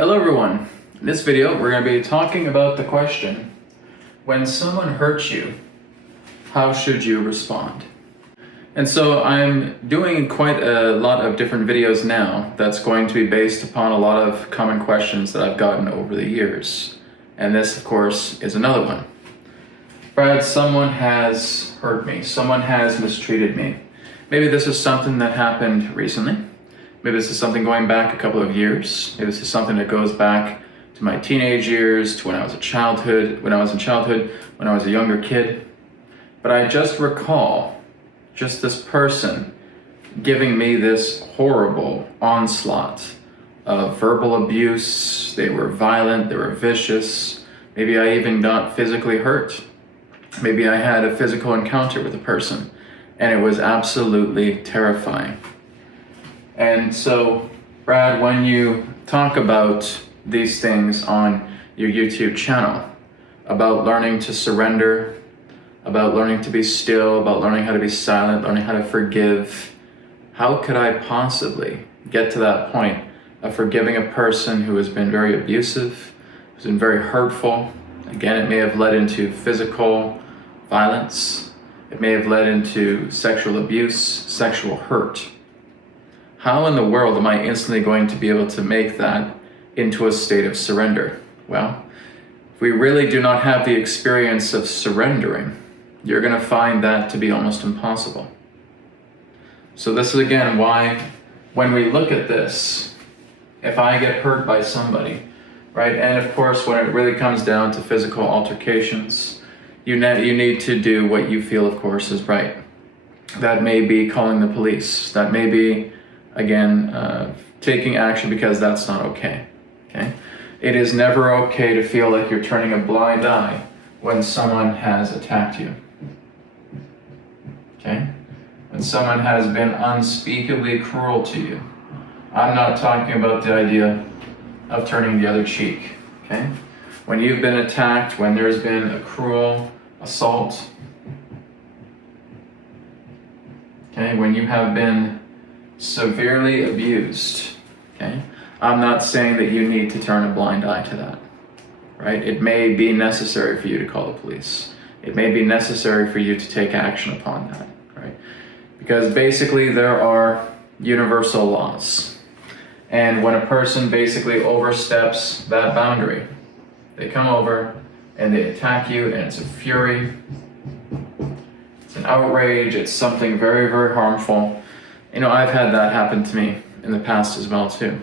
Hello everyone. In this video we're going to be talking about the question, when someone hurts you, how should you respond? And so I'm doing quite a lot of different videos now that's going to be based upon a lot of common questions that I've gotten over the years. And this of course is another one. Brad, someone has hurt me, someone has mistreated me. Maybe this is something that happened recently. Maybe this is something going back a couple of years. Maybe this is something that goes back to my teenage years, to when I was in childhood, when I was a younger kid. But I just recall just this person giving me this horrible onslaught of verbal abuse. They were violent, they were vicious. Maybe I even got physically hurt. Maybe I had a physical encounter with a person, and it was absolutely terrifying. And so, Brad, when you talk about these things on your YouTube channel, about learning to surrender, about learning to be still, about learning how to be silent, learning how to forgive, how could I possibly get to that point of forgiving a person who has been very abusive, who's been very hurtful? Again, it may have led into physical violence. It may have led into sexual abuse, sexual hurt. How in the world am I instantly going to be able to make that into a state of surrender? Well, if we really do not have the experience of surrendering, you're going to find that to be almost impossible. So this is again why when we look at this, if I get hurt by somebody, right, and of course when it really comes down to physical altercations, you need to do what you feel, of course, is right. That may be calling the police. That may be, again, taking action because that's not okay. It is never okay to feel like you're turning a blind eye when someone has attacked you. When someone has been unspeakably cruel to you. I'm not talking about the idea of turning the other cheek. When you've been attacked, when there's been a cruel assault, when you have been severely abused, I'm not saying that you need to turn a blind eye to that, right? It may be necessary for you to call the police. It may be necessary for you to take action upon that, right? Because basically there are universal laws. And when a person basically oversteps that boundary, they come over and they attack you, and it's a fury, it's an outrage, it's something very, very harmful. I've had that happen to me in the past as well too.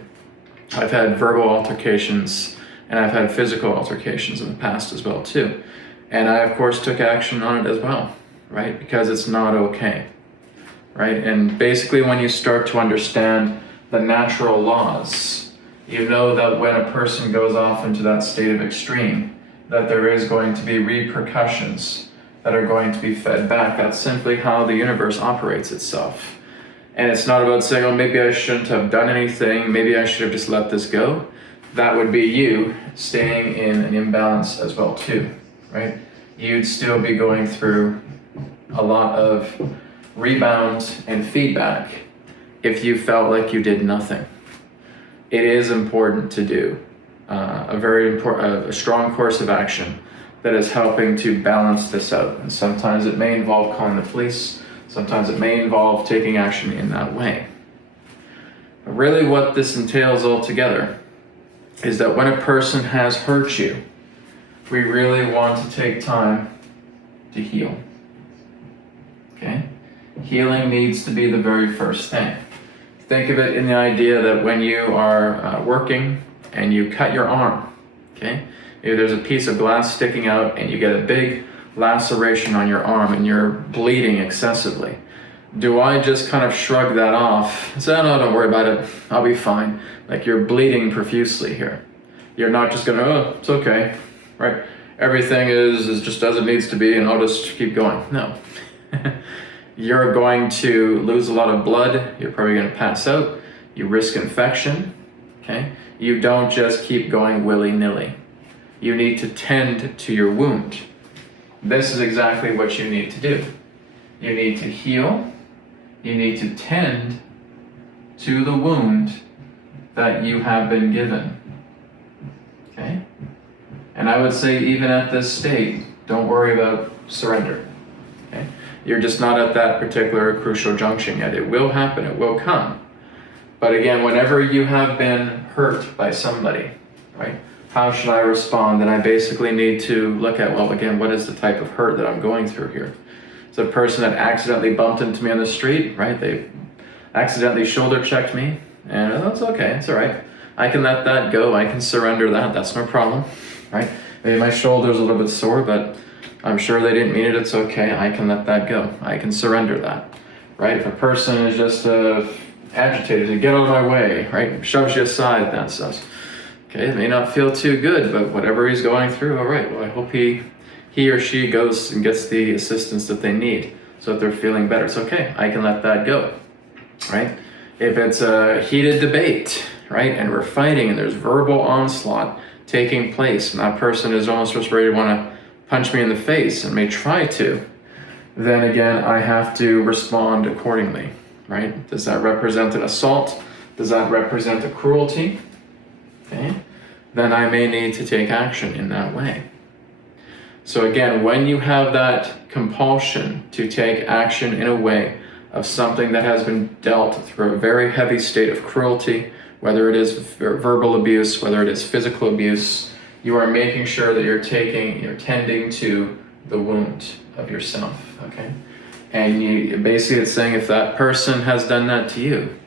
I've had verbal altercations and I've had physical altercations in the past as well too. And I, of course, took action on it as well, right? Because it's not okay, right? And basically when you start to understand the natural laws, you know that when a person goes off into that state of extreme, that there is going to be repercussions that are going to be fed back. That's simply how the universe operates itself. And it's not about saying, oh, maybe I shouldn't have done anything, maybe I should have just let this go. That would be you staying in an imbalance as well too, right? You'd still be going through a lot of rebound and feedback if you felt like you did nothing. It is important to do a strong course of action that is helping to balance this out. And sometimes it may involve calling the police. Sometimes it may involve taking action in that way. But really what this entails altogether is that when a person has hurt you, we really want to take time to heal. Healing needs to be the very first thing. Think of it in the idea that when you are working and you cut your arm, maybe there's a piece of glass sticking out and you get a big laceration on your arm and you're bleeding excessively. Do I just kind of shrug that off and say, oh, no, don't worry about it, I'll be fine? Like, you're bleeding profusely here. You're not just gonna, oh, it's okay, right? Everything is just as it needs to be and I'll just keep going. No. You're going to lose a lot of blood. You're probably going to pass out. You risk infection. You don't just keep going willy-nilly. You need to tend to your wound. This is exactly what you need to do. You need to heal. You need to tend to the wound that you have been given. And I would say even at this state, don't worry about surrender. Okay? You're just not at that particular crucial junction yet. It will happen, it will come. But again, whenever you have been hurt by somebody, right? How should I respond? Then I basically need to look at, well, again, what is the type of hurt that I'm going through here? It's a person that accidentally bumped into me on the street, right? They accidentally shoulder checked me, and that's okay, it's all right. I can let that go, I can surrender that, that's no problem, right? Maybe my shoulder's a little bit sore, but I'm sure they didn't mean it, it's okay, I can let that go. I can surrender that, right? If a person is just agitated, to get out of my way, right? Shoves you aside, that stuff. Okay, it may not feel too good, but whatever he's going through, all right, well, I hope he or she goes and gets the assistance that they need so that they're feeling better. It's okay, I can let that go, right? If it's a heated debate, right, and we're fighting and there's verbal onslaught taking place, and that person is almost just ready to want to punch me in the face and may try to, then again, I have to respond accordingly, right? Does that represent an assault? Does that represent a cruelty? Okay, then I may need to take action in that way. So again, when you have that compulsion to take action in a way of something that has been dealt through a very heavy state of cruelty, whether it is verbal abuse, whether it is physical abuse, you are making sure that you're tending to the wound of yourself, okay? And basically it's saying if that person has done that to you,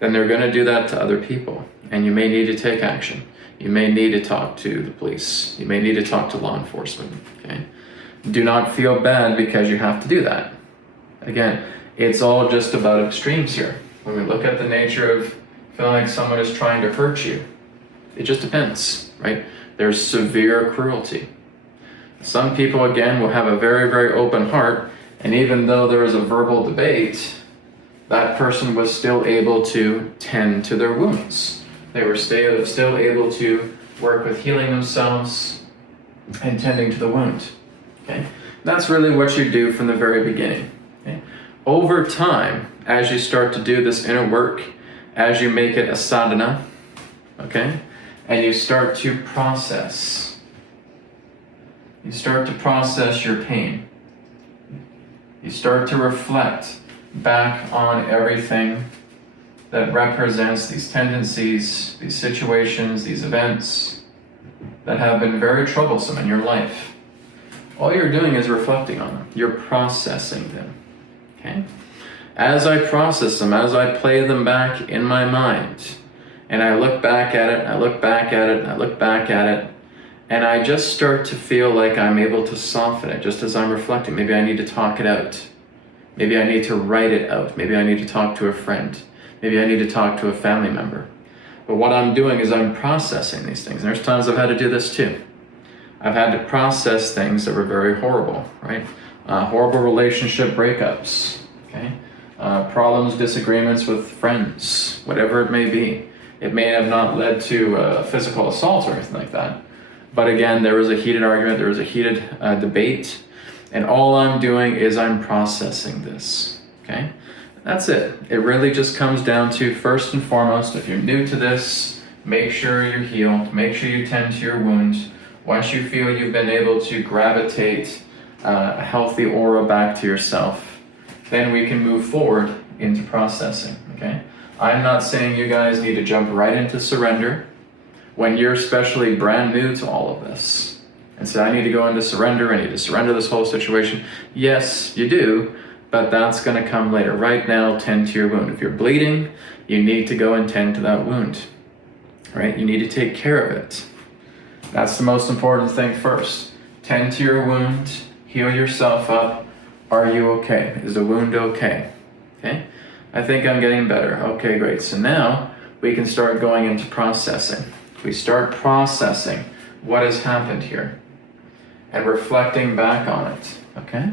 then they're going to do that to other people. And you may need to take action. You may need to talk to the police. You may need to talk to law enforcement, okay? Do not feel bad because you have to do that. Again, it's all just about extremes here. When we look at the nature of feeling like someone is trying to hurt you, it just depends, right? There's severe cruelty. Some people, again, will have a very, very open heart, and even though there is a verbal debate, that person was still able to tend to their wounds. They were still able to work with healing themselves and tending to the wound. Okay? That's really what you do from the very beginning. Okay? Over time, as you start to do this inner work, as you make it a sadhana, okay, and you start to process your pain. You start to reflect back on everything that represents these tendencies, these situations, these events that have been very troublesome in your life. All you're doing is reflecting on them. You're processing them, okay? As I process them, as I play them back in my mind, and I look back at it, I look back at it, I look back at it, and I just start to feel like I'm able to soften it just as I'm reflecting. Maybe I need to talk it out. Maybe I need to write it out. Maybe I need to talk to a friend. Maybe I need to talk to a family member. But what I'm doing is I'm processing these things. And there's times I've had to do this too. I've had to process things that were very horrible, right? Horrible relationship breakups, okay? Problems, disagreements with friends, whatever it may be. It may have not led to physical assault or anything like that. But again, there was a heated argument, there was a heated debate, and all I'm doing is I'm processing this, okay? That's it. It really just comes down to, first and foremost, if you're new to this, make sure you're healed, make sure you tend to your wounds. Once you feel you've been able to gravitate a healthy aura back to yourself, then we can move forward into processing, okay? I'm not saying you guys need to jump right into surrender when you're especially brand new to all of this and say, I need to go into surrender, I need to surrender this whole situation. Yes, you do, but that's going to come later. Right now, tend to your wound. If you're bleeding, you need to go and tend to that wound, right? You need to take care of it. That's the most important thing first. Tend to your wound, heal yourself up. Are you okay? Is the wound okay? Okay? I think I'm getting better. Okay, great. So now we can start going into processing. We start processing what has happened here and reflecting back on it, okay?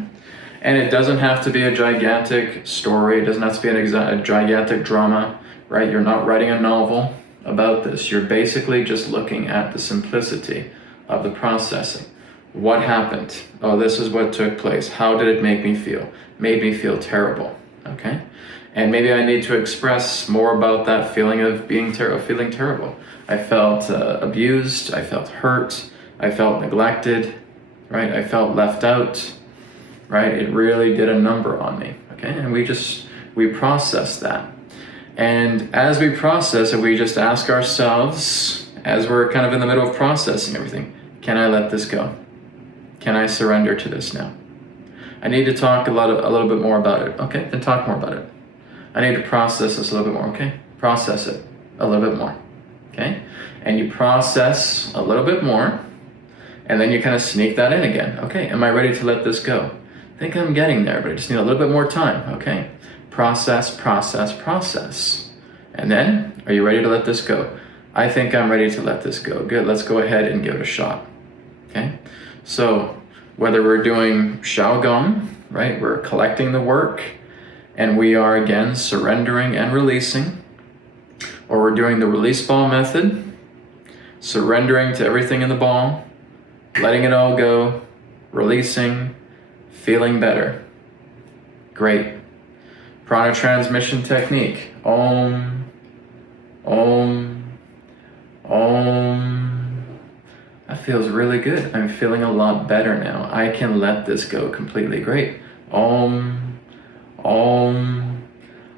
And it doesn't have to be a gigantic story. It doesn't have to be a gigantic drama, right? You're not writing a novel about this. You're basically just looking at the simplicity of the processing. What happened? Oh, this is what took place. How did it make me feel? Made me feel terrible, okay? And maybe I need to express more about that feeling of feeling terrible. I felt abused, I felt hurt, I felt neglected, right? I felt left out, right? It really did a number on me, okay? And we process that. And as we process it, we just ask ourselves, as we're kind of in the middle of processing everything, can I let this go? Can I surrender to this now? I need to talk a little bit more about it. Okay, then talk more about it. I need to process this a little bit more. Okay, process it a little bit more. Okay, and you process a little bit more, and then you kind of sneak that in again. Okay, am I ready to let this go? I think I'm getting there, but I just need a little bit more time. Okay, process, process, process. And then, are you ready to let this go? I think I'm ready to let this go. Good, let's go ahead and give it a shot. Okay, so whether we're doing Shaogong, right, we're collecting the work, and we are again surrendering and releasing, or we're doing the release ball method, surrendering to everything in the ball, letting it all go, releasing, feeling better. Great. Prana transmission technique. Om, Om, Om. That feels really good. I'm feeling a lot better now. I can let this go completely. Great. Om, Om,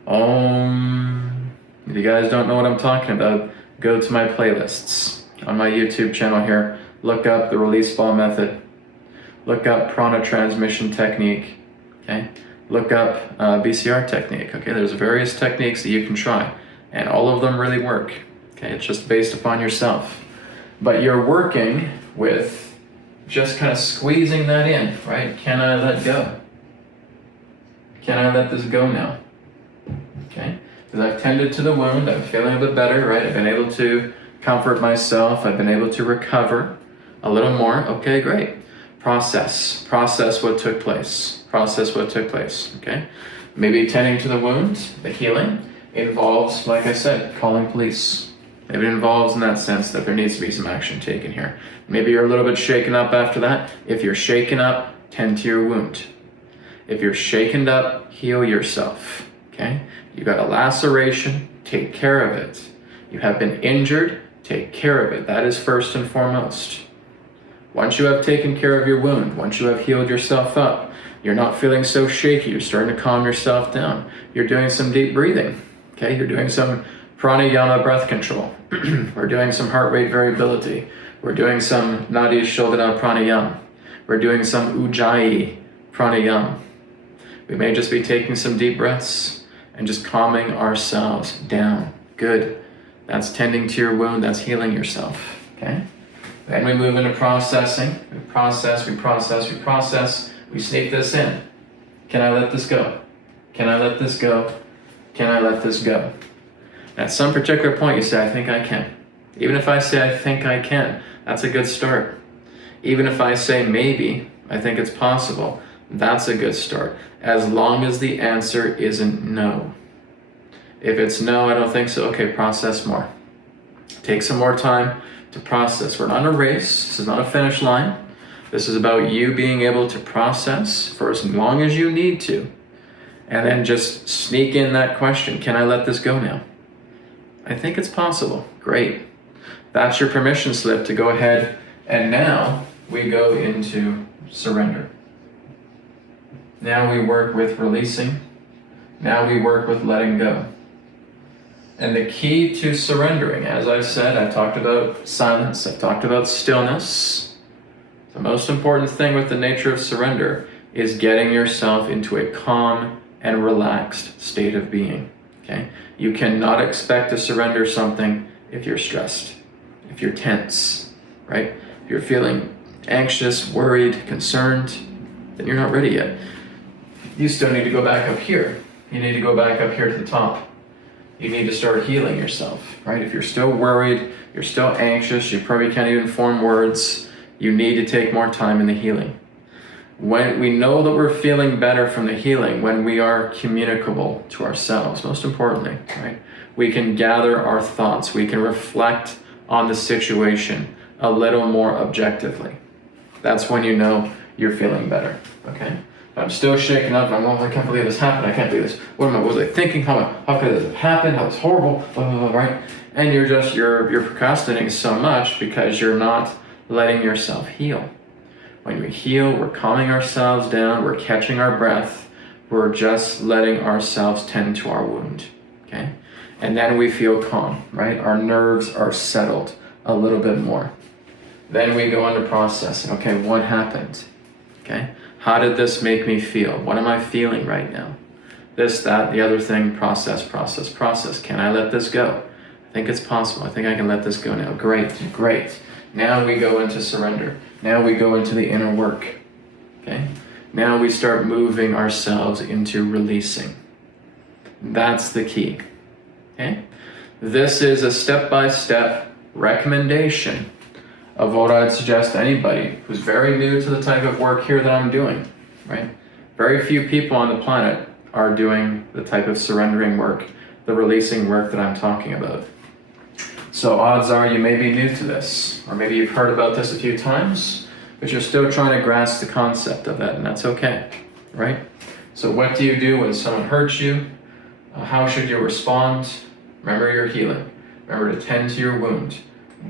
Om. If you guys don't know what I'm talking about, go to my playlists on my YouTube channel here. Look up the release ball method. Look up prana transmission technique. Okay. Look up BCR technique. Okay. There's various techniques that you can try, and all of them really work. Okay. It's just based upon yourself. But you're working with just kind of squeezing that in, right? Can I let go? Can I let this go now? Okay? Because I've tended to the wound, I'm feeling a bit better, right? I've been able to comfort myself, I've been able to recover a little more. Okay, great. Process what took place. Process what took place, okay? Maybe tending to the wound, the healing, involves, like I said, calling police. Maybe it involves in that sense that there needs to be some action taken here. Maybe you're a little bit shaken up after that. If you're shaken up, tend to your wound. If you're shaken up, heal yourself, okay? You got a laceration, take care of it. You have been injured, take care of it. That is first and foremost. Once you have taken care of your wound, once you have healed yourself up, you're not feeling so shaky, you're starting to calm yourself down. You're doing some deep breathing, okay? You're doing some pranayama breath control. We're doing some heart rate variability. We're doing some Nadi Shodhana pranayama. We're doing some Ujjayi pranayama. We may just be taking some deep breaths and just calming ourselves down. Good. That's tending to your wound. That's healing yourself. Okay? Then we move into processing. We process, we process, we process. We sneak this in. Can I let this go? Can I let this go? Can I let this go? At some particular point, you say, I think I can. Even if I say, I think I can, that's a good start. Even if I say, maybe, I think it's possible, that's a good start. As long as the answer isn't no. If it's no, I don't think so, okay, process more. Take some more time to process. We're not in a race. This is not a finish line. This is about you being able to process for as long as you need to. And then just sneak in that question, can I let this go now? I think it's possible. Great. That's your permission slip to go ahead, and now we go into surrender. Now we work with releasing. Now we work with letting go. And the key to surrendering, as I've said, I've talked about silence, I've talked about stillness. The most important thing with the nature of surrender is getting yourself into a calm and relaxed state of being. Okay? You cannot expect to surrender something if you're stressed, if you're tense, right? If you're feeling anxious, worried, concerned, then you're not ready yet. You still need to go back up here. You need to go back up here to the top. You need to start healing yourself, right? If you're still worried, you're still anxious, you probably can't even form words, you need to take more time in the healing. When we know that we're feeling better from the healing, when we are communicable to ourselves, most importantly, right? We can gather our thoughts, we can reflect on the situation a little more objectively. That's when you know you're feeling better, okay? I'm still shaken up, I can't believe this happened, I can't believe this. What was I thinking? How could this have happened? How was horrible, blah, blah, blah, right? And you're procrastinating so much because you're not letting yourself heal. When we heal, we're calming ourselves down, we're catching our breath, we're just letting ourselves tend to our wound, okay? And then we feel calm, right? Our nerves are settled a little bit more. Then we go into processing. Okay, what happened? Okay, how did this make me feel? What am I feeling right now? This, that, the other thing, process, process, process. Can I let this go? I think it's possible. I think I can let this go now. Great, great. Now we go into surrender. Now we go into the inner work. Okay, now we start moving ourselves into releasing. That's the key. Okay, this is a step-by-step recommendation of what I'd suggest to anybody who's very new to the type of work here that I'm doing, right? Very few people on the planet are doing the type of surrendering work, the releasing work that I'm talking about. So odds are you may be new to this, or maybe you've heard about this a few times, but you're still trying to grasp the concept of it, and that's okay, right? So what do you do when someone hurts you? How should you respond? Remember your healing. Remember to tend to your wound.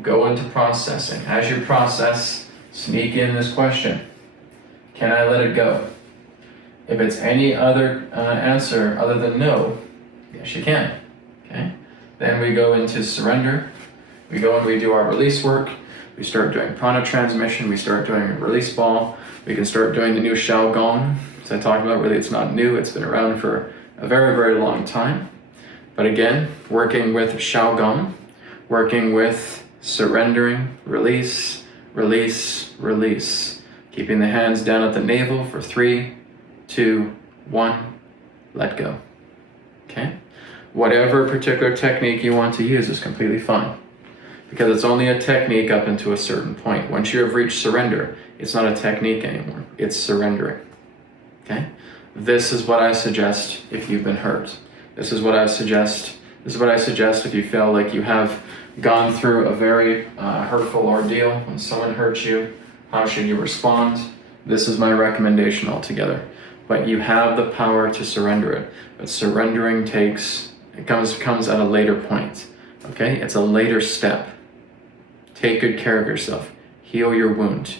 Go into processing. As you process, sneak in this question. Can I let it go? If it's any other answer other than no, yes you can. Okay. Then we go into surrender. We go and we do our release work. We start doing prana transmission. We start doing a release ball. We can start doing the new Shao Gong. As I talked about, really it's not new. It's been around for a very, very long time. But again, working with Shao Gong, working with surrendering, release, release, release. Keeping the hands down at the navel for 3, 2, 1, let go. Okay? Whatever particular technique you want to use is completely fine. Because it's only a technique up until a certain point. Once you have reached surrender, it's not a technique anymore. It's surrendering. Okay? This is what I suggest if you've been hurt. This is what I suggest if you feel like you have gone through a very hurtful ordeal. When someone hurts you, how should you respond? This is my recommendation altogether. But you have the power to surrender it. But surrendering comes at a later point. Okay? It's a later step. Take good care of yourself. Heal your wound.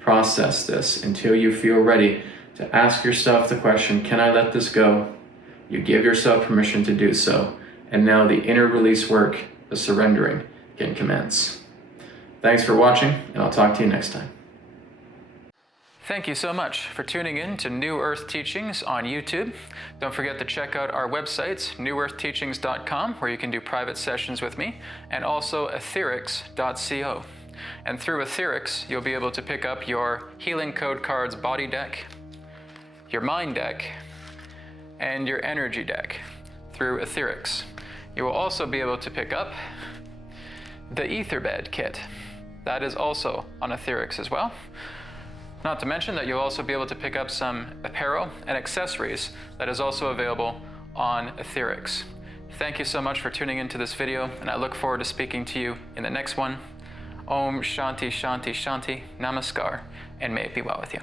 Process this until you feel ready to ask yourself the question, can I let this go? You give yourself permission to do so. And now the inner release work, the surrendering, can commence. Thanks for watching, and I'll talk to you next time. Thank you so much for tuning in to New Earth Teachings on YouTube. Don't forget to check out our websites, newearthteachings.com, where you can do private sessions with me, and also etherics.co. And through Etherics, you'll be able to pick up your Healing Code Cards body deck, your mind deck, and your energy deck through Etherics. You will also be able to pick up the Etherbed kit. That is also on Etherics as well. Not to mention that you'll also be able to pick up some apparel and accessories that is also available on Etherics. Thank you so much for tuning into this video, and I look forward to speaking to you in the next one. Om Shanti Shanti Shanti Namaskar, and may it be well with you.